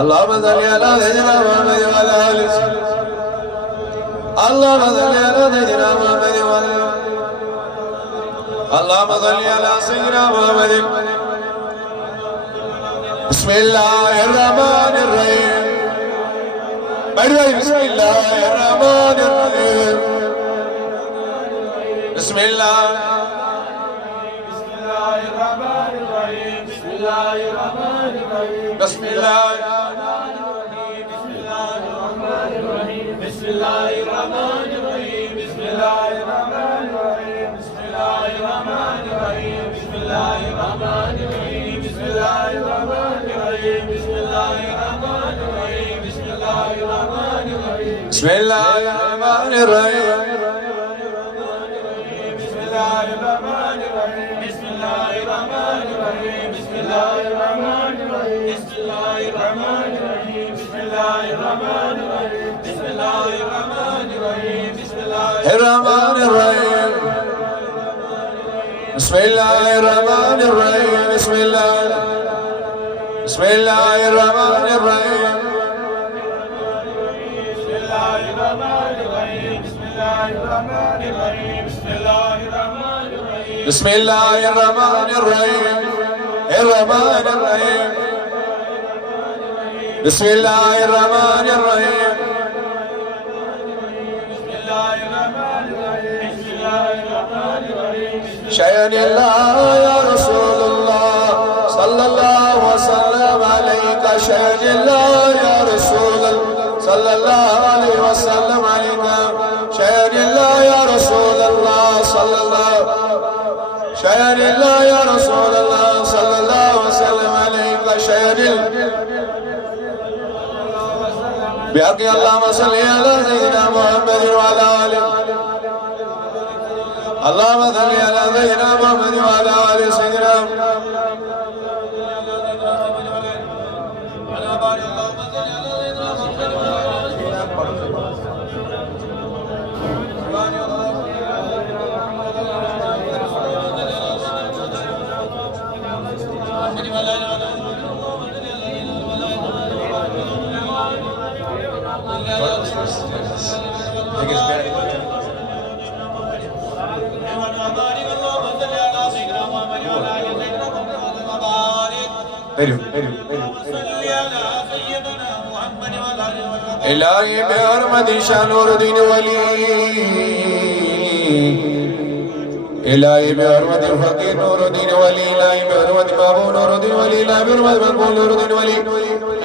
اللهم صل على سيدنا محمد وعلى آله اللهم صل على سيدنا محمد وعلى اللهم صل على سيدنا محمد بسم الله الرحمن الرحيم بسم الله الرحمن الرحيم بسم الله الرحمن الرحيم بسم الله الرحمن الرحيم بسم الله بسم الله الرحمن الرحيم بسم الله الرحمن الرحيم بسم الله الرحمن الرحيم بسم الله الرحمن الرحيم بسم الله الرحمن الرحيم بسم الله الرحمن الرحيم بسم الله الرحمن الرحيم بسم الله الرحمن الرحيم بسم الله الرحمن الرحيم بسم الله الرحمن الرحيم بسم الله الرحمن الرحيم بسم الله الرحمن الرحيم بسم الله الرحمن الرحيم بسم الله الرحمن الرحيم بسم الله الرحمن الرحيم بسم الله الرحمن الرحيم بسم الله بسم الله الرحمن الرحيم بسم الله الرحمن الرحيم بسم الله الرحمن الرحيم بسم الله الرحمن الرحيم بسم الله الرحمن الرحيم الرحمن الرحيم بسم الله الرحمن الرحيم شيئا الله يا رسول الله صلى الله وسلم عليك شيئا الله يا رسول الله صلى الله عليه وسلم عليك شيئا الله يا رسول الله صلى الله شيئا الله يا رسول الله صلى الله وسلم عليك شيئا بحق اللهم صل على سيدنا محمد وعلى آله اللهم صل على سيدنا محمد وعلى آل سيدنا إلهي بحرمة شاه نور الدين ولي إلهي بحرمة الفقير نور الدين ولي إلهي بحرمة بابو نور الدين ولي إلهي بحرمة مقبول نور الدين ولي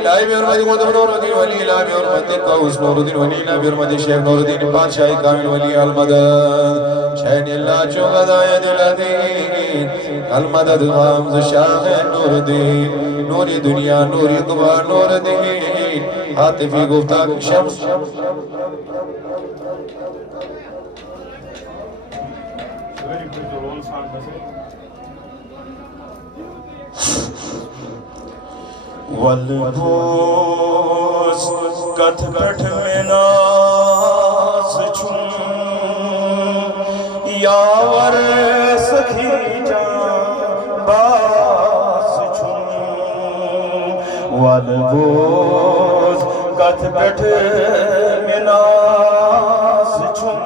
إلهي بحرمة قدم نور الدين ولي إلهي بحرمة قوس نور الدين ولي إلهي بحرمة شيخ نور الدين بادشاهي كامل ولي المدد شهن الله جو غدايا الدين المدد غامز شاه نور الدين نور دنيا نور قبار نور الدين عاطفي گفتاق شمس والبوس کت پٹھ میں ناز چھوں یاور سکھی جان باز چھوں والبوس کت پٹھ میں ناز چھوں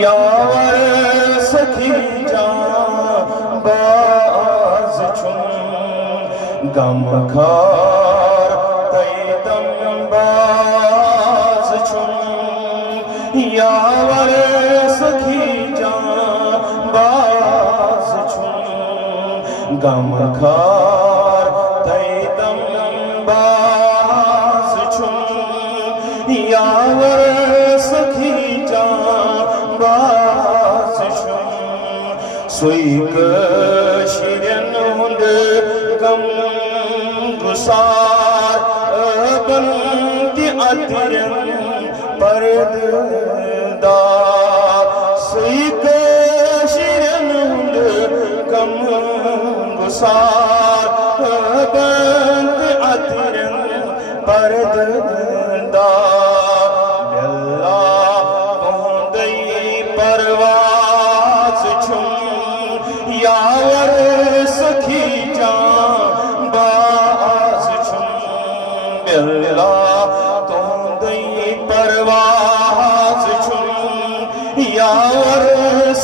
یاور سکھی جان باز چھوں غم خار تیدم باز چھن یاور سکھی جان باز چھن غم خار تیدم باز چھن یاور سکھی جان باز چھن سوئی کشیرن ہند غم گسار بنتی عطرن پرددار سوئی کشیرن ہند غم گسار بنتی عطرن پرددار اللہ پہندئی پرواز چھن یاور سکھی جان باز چھن اللہ تہندئی پرواز چھن یاور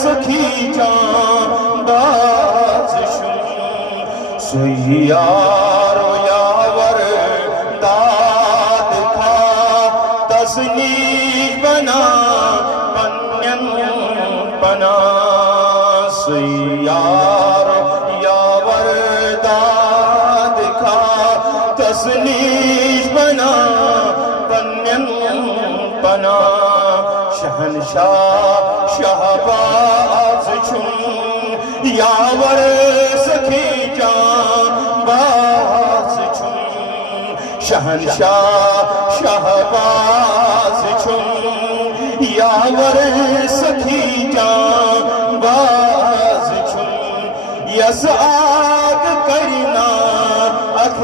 سکھی جان باز چھن سوئی یار و یاور داد کھا تسنیج بنا پنین بنا سوئی یار یاور داد کھا تسنیج بنا پنین بنا شہنشاہ شہباز چھن یاور سکھی جان باز چھن شہنشاہ شہباز چھن یاور سکھی جان باز چھن یس آگ کرنا اکھ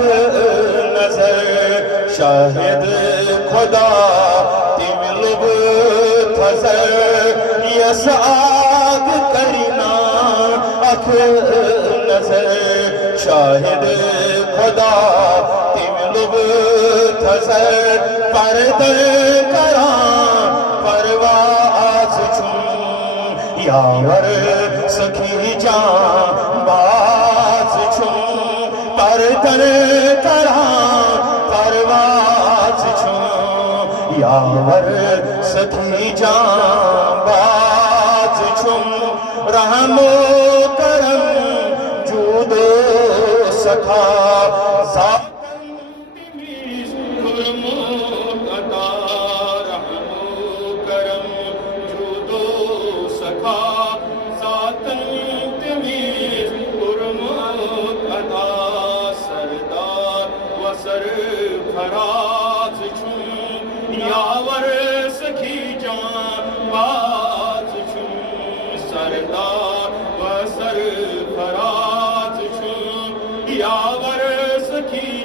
نظر شاہد خدا تم لب تھزر یس آگ کرنا اکھ نظر شاہد خدا تم لب تھزر پردر کران پرواز چھن یاور سکھی جان باز چھن پردر کران پرواز چھن یاور سکھی جان باز چھن رحم و کرم جود و سخا ذاتن تمیز کرم و عطا رحم و کرم جود و سخا ذاتن تمیز کرم و عطا سردار و سرفراز چھن یاور سکھی جان باز چھن سردار و سرفراز چھن یاور سکھی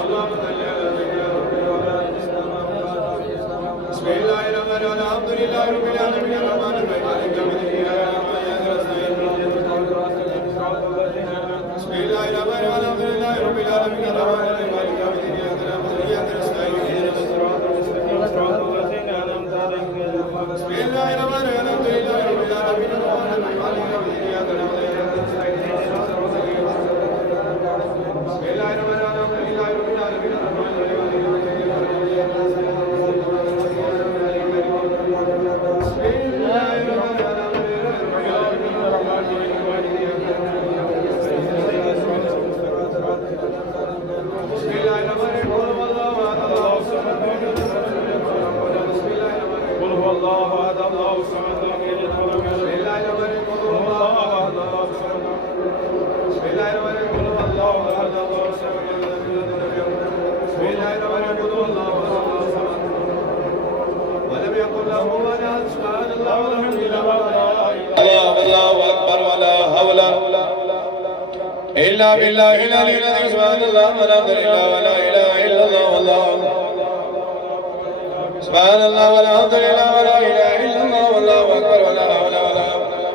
اللهم صل على سيدنا محمد وعلى ال سيدنا محمد بسم الله الرحمن الرحيم الحمد لله رب العالمين الرحمن الرحيم مالك يوم الدين اياك نعبد واياك نستعين بسم الله الرحمن الرحيم الحمد لله رب العالمين الرحمن الرحيم مالك يوم الدين اياك نعبد واياك نستعين اهدنا الصراط المستقيم صراط الذين انعمت عليهم غير المغضوب عليهم بسم الله الرحمن الرحيم الحمد لله رب العالمين الرحمن الرحيم مالك يوم الدين اياك نعبد واياك نستعين اهدنا الصراط المستقيم بسم الله الرحمن الرحيم الحمد لله رب العالمين الرحمن الرحيم مالك يوم الدين اياك نعبد واياك إلا بالله العلي العظيم سبحان الله والحمد لله ولا إله إلا الله والله سبحان الله والحمد لله ولا إله إلا الله والله أكبر ولا حول ولا قوة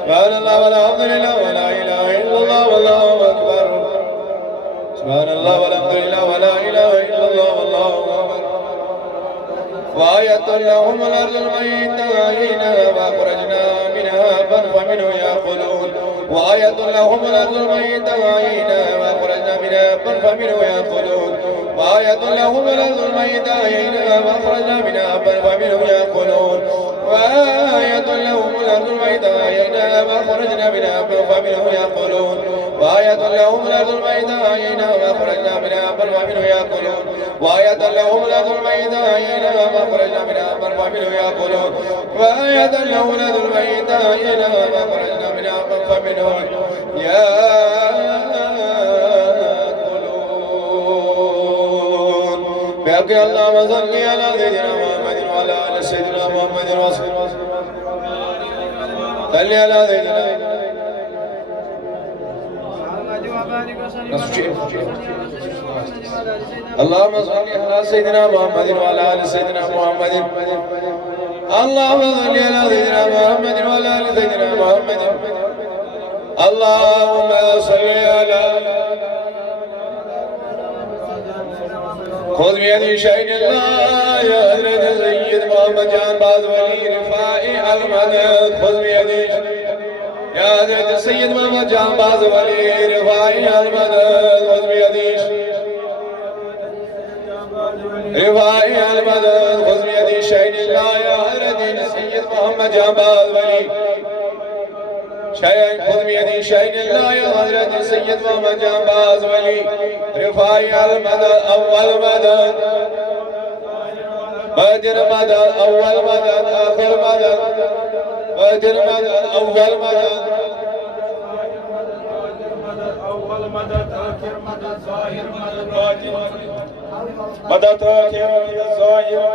سبحان الله والحمد لله ولا إله إلا الله والله أكبر سبحان الله والحمد لله ولا إله إلا الله والله أكبر وآية لهم الأرض الميتة وأخرجنا منها فمنه يأكلون وآية لهم الأرض الميتة وأخرجنا منها فمنه يأكلون وآية لهم الأرض الميتة وأخرجنا منها فمنه يأكلون وآية لهم الأرض الميتة وأخرجنا منها فمنه يأكلون وآية لهم الأرض الميتة وأخرجنا منها فمنه يأكلون وآية لهم الأرض الميتة وأخرجنا منها فمنه يأكلون وآية لهم الأرض الميتة وأخرجنا منها فمنه يأكلون بحق اللهم صل على سيدنا محمد وعلى آل سيدنا محمد صل على سيدنا اللهم صل على سيدنا محمد وعلى آل سيدنا محمد اللهم صل على سيدنا محمد وعلى آل سيدنا محمد اللهم صل على خذ بيدي شيء الله يا حضرت سيد محمد جان باز ولي رفاعي المدد خذ بيدي يا حضرت سيد محمد جان باز ولي رفاعي المدد خذ بيدي رفاعي المدد خذ بيدي شيء الله يا حضرت سيد محمد جان باز ولي شيء خذ بيدي شيء الله يا حضرت سيد محمد جان باز ولي رفاعي المدد أول مدد بدر مدد أول مدد آخر مدد بدر مدد أول مدد والمدد آخر مدد ظاهر مدد باطن مدد آخر مدد ظاهر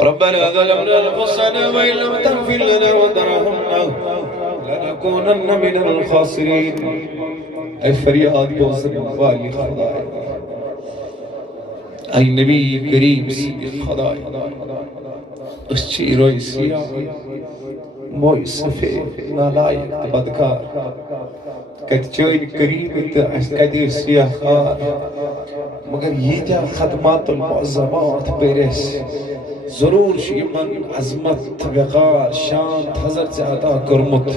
ربنا ظلمنا انفسنا وان لم تغفر لنا وترحمنا لنكونن من الخاسرين اے فریاد بوزن والی خدایا اے نبی کریم صدیق خدایا اس چیروی سیاہ موئی سفید نالائق بدکار کت چوین قریب اس کدی سیاہ خار مگر یہ جا خدمات المعظمات پیرس ضرور شیمن عظمت وقار شان حضرت سے عطا کرمت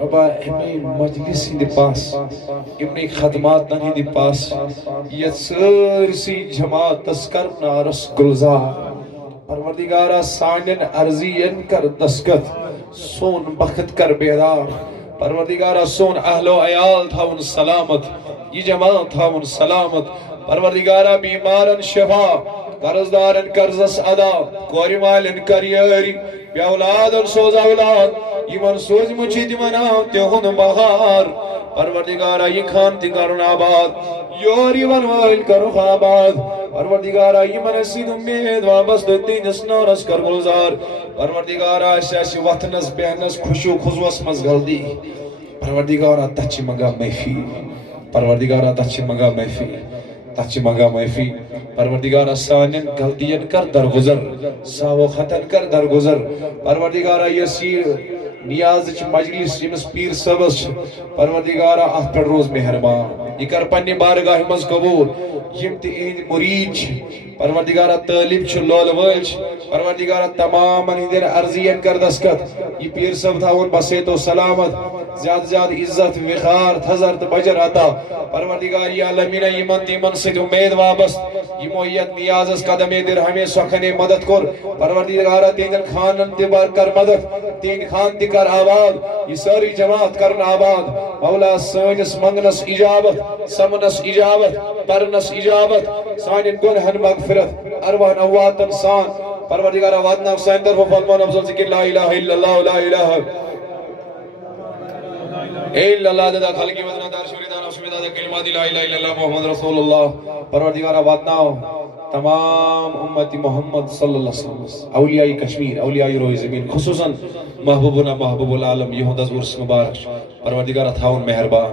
ربا امی مجلس ہی دی پاس امنی خدمات نہ دی پاس یہ سرسی جماعت تذکر نارس گلزار پروردگارہ سانن عرضین کر دسکت سون بخت کر بیدار پروردگارہ سون اہل و عیال تھاون سلامت یہ جماعت تھاون سلامت پروردگارہ بیمارن شفا قرضدارن قرضس ادا کوری مالن کریاری بی اولادن سوز اولاد یمن سوز مچی دیمنا تیہن بہار پروردگارہ یہ خان تی کرن آباد یوری ون وائل کرو آباد پروردگارہ یمن سید امید وابست دینس نورس کر گلزار پروردگارہ اساسی وطنس بہنس خوشو خضوس مز غلدی پروردگارہ تچی مگا محفی پروردگارہ تچی مگا محفی تچی مگا محفی پروردگارہ سانن غلطین کر درگزر ساو خطن کر درگزر پروردگارہ یسیر نیاز چھ مجلس یمس پیر صبس پروردگارہ ات پر روز مہربان یہ کر پنی بارگاہ مز قبول یم تی اہد مرید چھ پروردگارہ طالب چھ لول وول چھ پروردگارہ تمام ہندر عرضین کر دسکت یہ پیر صب تھاون بسیت و سلامت زیادہ زیادہ عزت وقار تھزر بجر عطا پروردگار یا عالمین یمن تیمن سید امید وابست یمویت نیازس قدم در ہمیں سخن مدد کر پروردگارہ تینگل خانن تبار کر مدد تینگ خان کر آباد یہ ساری جماعت کرن آباد مولا سانس منگنس اجابت سمنس اجابت پرنس اجابت سانن گنہن مغفرت ارواح نواتن سان پروردگارہ وعدنا حسین طرف فالمان افضل ذکر لا الہ الا اللہ لا الہ الا اللہ دادا خلقی وزنہ دار شوریدان اشمیدہ کلمات لا الہ الا اللہ محمد رسول اللہ پروردگارہ وعدنا تمام امتی محمد صلی اللہ علیہ وسلم اولیاء کشمیر اولیاء روح زمین خصوصاً محبوبنا محبوب العالم یہودز عرس مبارک پروردگارہ تھاون مہربان